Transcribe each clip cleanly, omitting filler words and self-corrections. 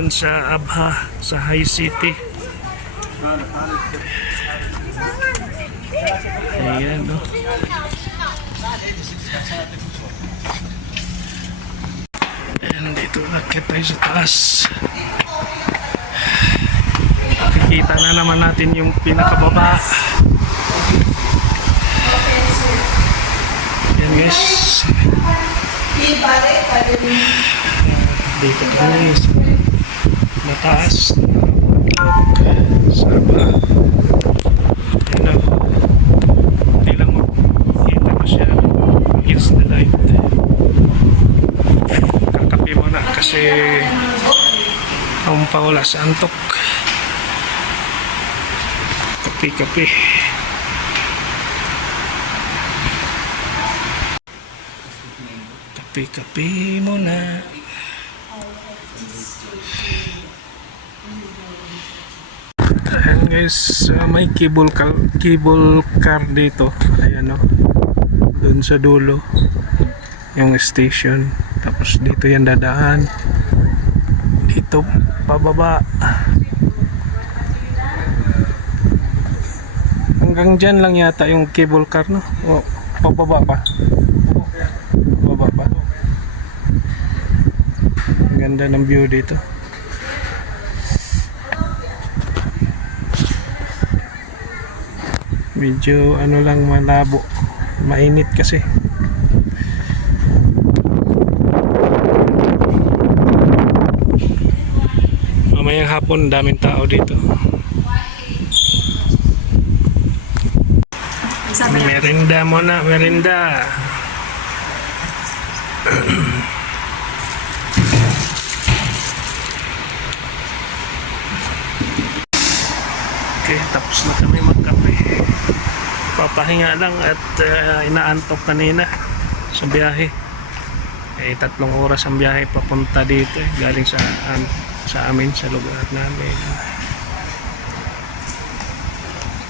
Diyan sa Abha, sa High City. Ayan, no? Ayan, dito akit tayo sa taas. Nakikita na naman natin yung pinakababa. Ayan, guys. Dito kami sa mataas sa Abha. Ayan, no? Hindi lang makikita masyado. Here's the light. Kakape mo na kasi wala sa antok. Kape. Kape muna. Ayan guys, may cable car dito. Ayan, no? Doon sa dulo yung station. Tapos dito yan dadaan. Dito pababa. Hanggang dyan lang yata yung cable car, no? O, pababa pa. Pababa pa. Ganda ng view dito. Medyo ano lang, malabo. Mainit kasi. Mamayang hapon, daming tao dito. Merinda muna, merinda. Okay, tapos na kami magkape. Papahinga lang at inaantok kanina sa biyahe. 3 oras ang biyahe papunta dito, galing sa amin, sa lugar namin.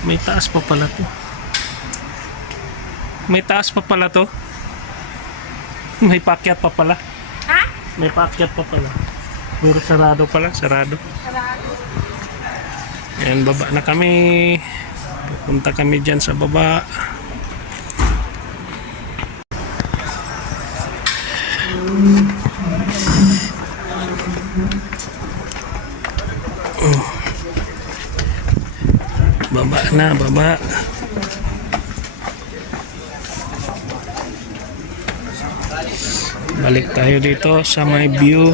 May taas pa pala to. May taas pa pala to. May pakyat pa pala. Ha? May pakyat pa pala. Pero sarado pala, sarado. Ayan, baba na kami. Pupunta kami dyan sa baba. Baba na, baba. Balik tayo dito sa my view.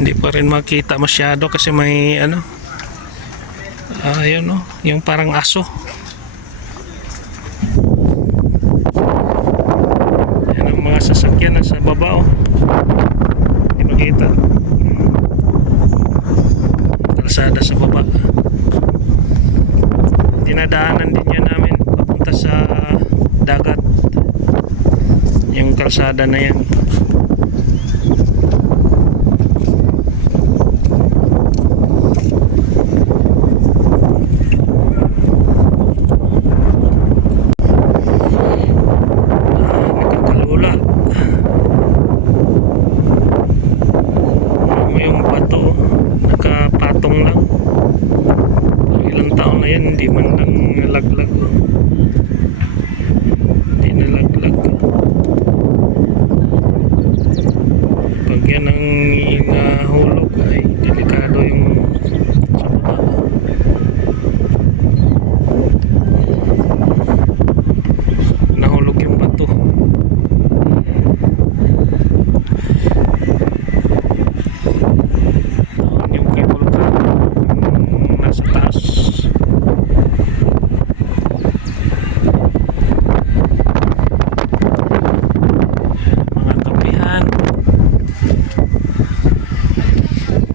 Hindi pa rin makita masyado kasi may ano, ayun, no, yung parang aso. Yan ang mga sasakyan nasa baba, oh. Hindi makita. Kalsada sa baba. Dinadaanan din yan namin papunta sa dagat. Yung kalsada na yan. Hindi man lang nalaglag. Hindi nalaglag. Pag yan ang inahulog ay delikado yung sa baba. Nahulog yung bato. Yung cable car nasa taas.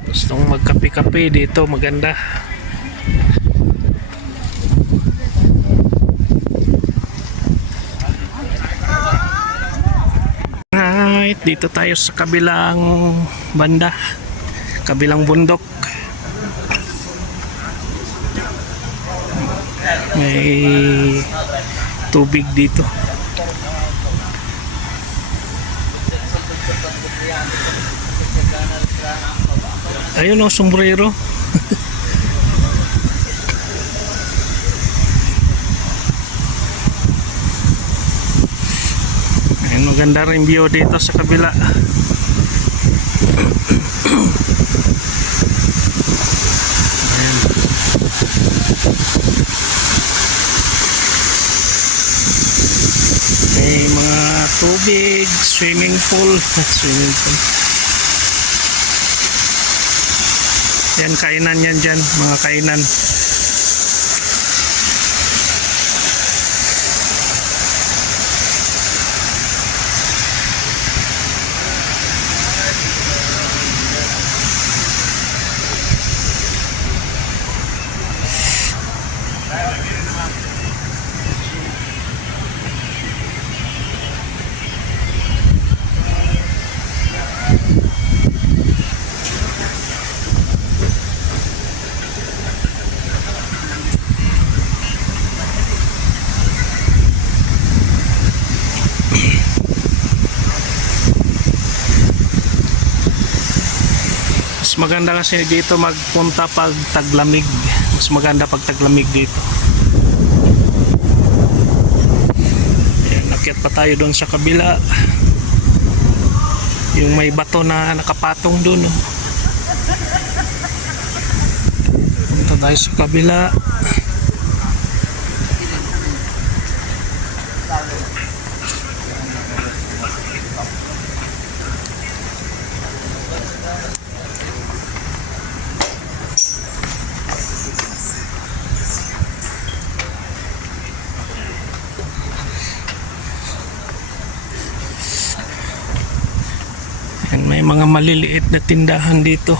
Gustong magkape-kape dito, maganda. Alright, dito tayo sa kabilang banda, kabilang bundok. May tubig dito. Ayun o, sombrero. Ayun, maganda rin view dito sa kabila. Ayan. May mga tubig, swimming pool. Swimming pool. Yan, kainan yan dyan, mga kainan. Mas maganda kasi dito magpunta pag taglamig. Mas maganda pag taglamig dito. Ayan, nakyat pa tayo doon sa kabila. Yung may bato na nakapatong doon. Oh. Punta tayo sa kabila. May mga maliliit na tindahan dito.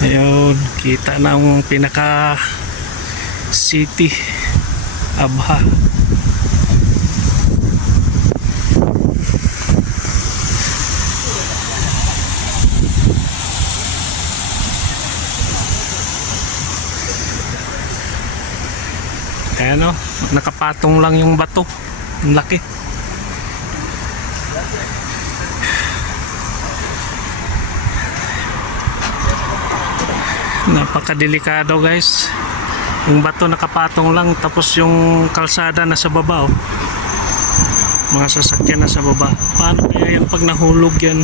Ayun, kita na ang pinaka city, Abha. Ayan o, nakapatong lang yung bato. Ang laki. Napakadelikado guys. Yung bato nakapatong lang, tapos yung kalsada nasa baba. Oh. Mga sasakyan nasa baba. Paano kaya yan pag nahulog yan?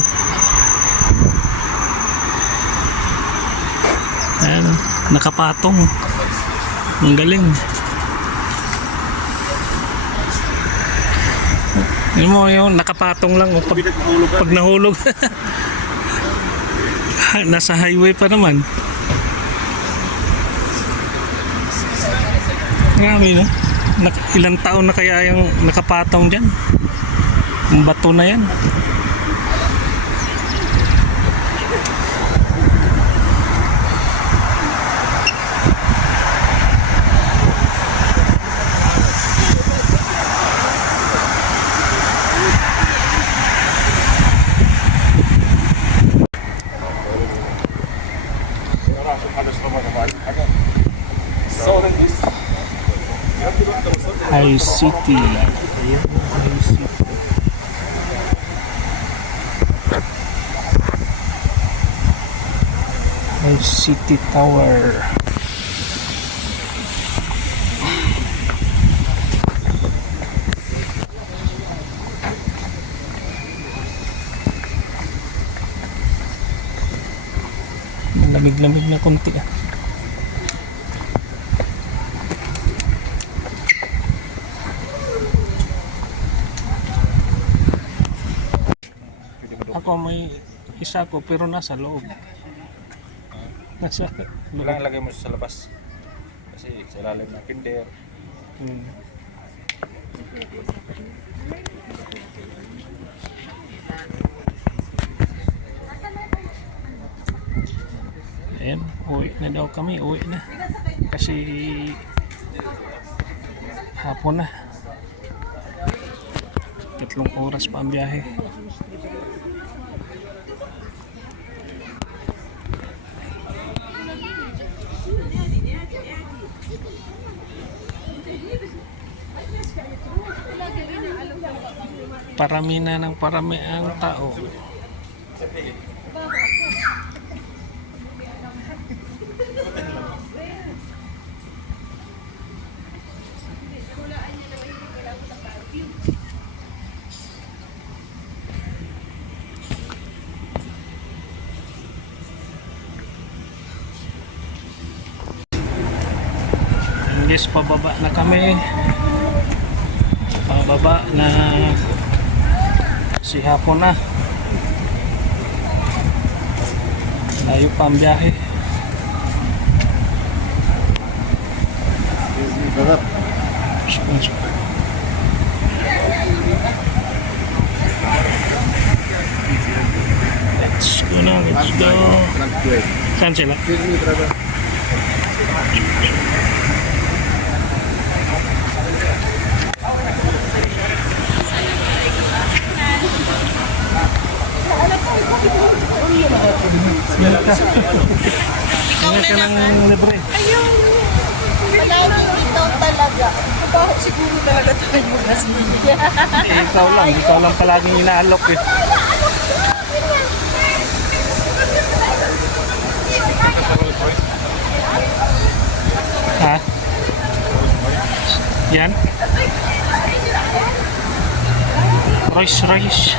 Ayan, nakapatong. Ang galing. Yun mo yun, nakapatong lang. Oh, pag nahulog. Nasa highway pa naman. Grabe no? Ilang taon na kaya yung nakapatong dyan? Yung bato na yan. High City. Ayan, High City. High City Tower. Lamig-lamig na konti ah. Ako may isa ko pero nasa loob. Nasa loob. Walang lagay mo sa labas. Kasi sa ilalim ng pinder. Ayan, uwi na daw kami, uwi na. Kasi hapon na. 3 oras pa ang biyahe. Parami na ng parami ang tao. Yes, pababa na kami. Pababa na si hapon na. Layo pa ang biyahe. Let's go na, let's go. Saan sila? Ikaw na naman. Libre. Ayun. Palagi ikaw talaga. Bakit siguro talaga tayo kasi. Ikaw lang palaging inaalok eh. Ha? Yan? Royce Royce.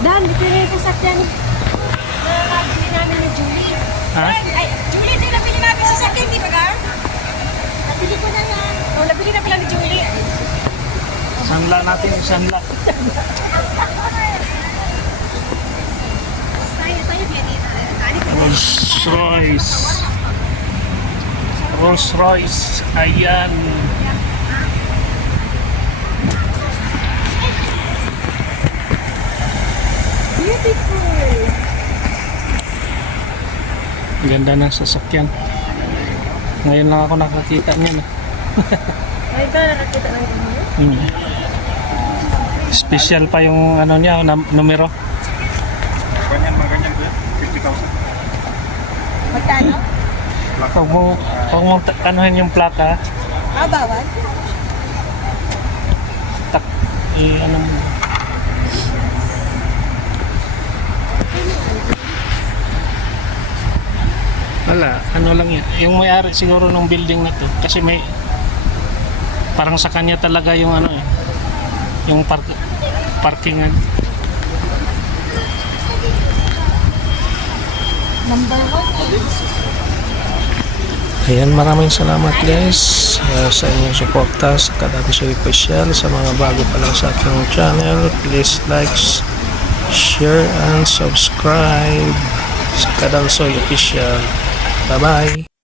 Dan, dito na yung sasakyan. Nakakabili namin ni Julie. Ha? Ay, Julie, ito yung nabili namin sasakyan, di ba ka? Nabili ko na yan. Oh, nabili na pala ni Julie. Sanla natin, sanla. Tayo, Bianita. Rolls Royce. Rolls Royce. Ayan. Beautiful. Ganda ng sasakyan. Ngayon lang ako nakakita niyan. Ay, ito, nakakita ng ganyan. Special pa yung ano niya, numero. Ganyan, mga ganyan kuya. 50,000. Magkano? Huwag mong anuhin yung plaka. Ah, bawal? Ano mo. Wala, ano lang yan. Yung may-ari siguro ng building na to. Kasi may, parang sa kanya talaga yung ano eh. Yung parkingan. Number 1. Ayan, maraming salamat guys sa inyong suporta sa Kadamsoy Official. Sa mga bago pa lang sa ating channel, please like, share, and subscribe sa Kadamsoy Official. Bye-bye!